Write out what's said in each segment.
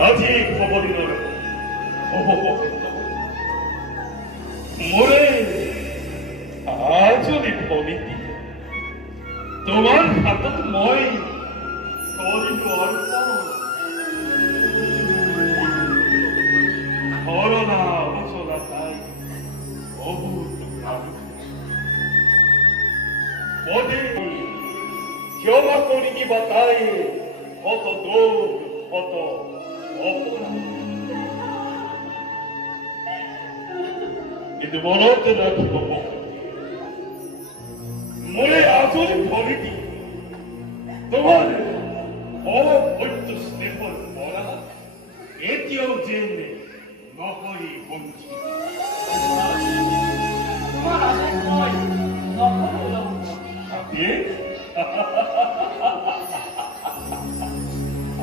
আজি খবৰিনৰ মোৰে আজৰি ভনীতি তোমাৰ হাতত মই কৰিলো অৰ্পণ ঘৰনা অচলা তাই বহুত পদে ক্ষমা কৰি দিবা তাই কত দোষ কত অপরাধ কিন্তু মনত রাখিব মোরে আজরে ভরিটি তোমার অবৈধ স্নেহর পরা এটিও জেনে নহই বঞ্চিত তোমার আদেশ নয় নকল হলাম আপনি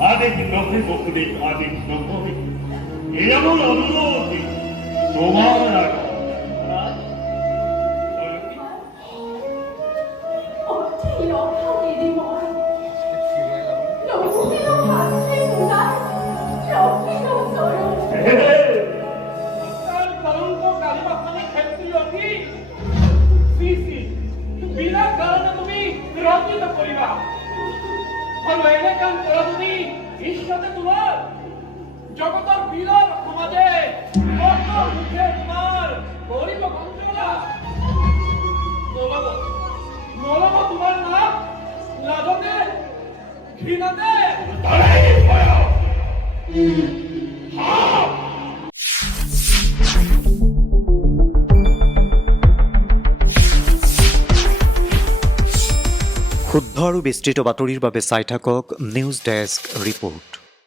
আদেশ নহে বকুলে আদেশ নহই এমন অনুরোধ তোমার জগতর বিরল সমাজে মুখে তোমার গরিব গঞ্জনা নলব তোমার নাম লাজতে ঘৃণাতে শুদ্ধ আৰু বিস্তৃত বাতৰিৰ বাবে চাই থাকক নিউজ ডেস্ক ৰিপৰ্ট।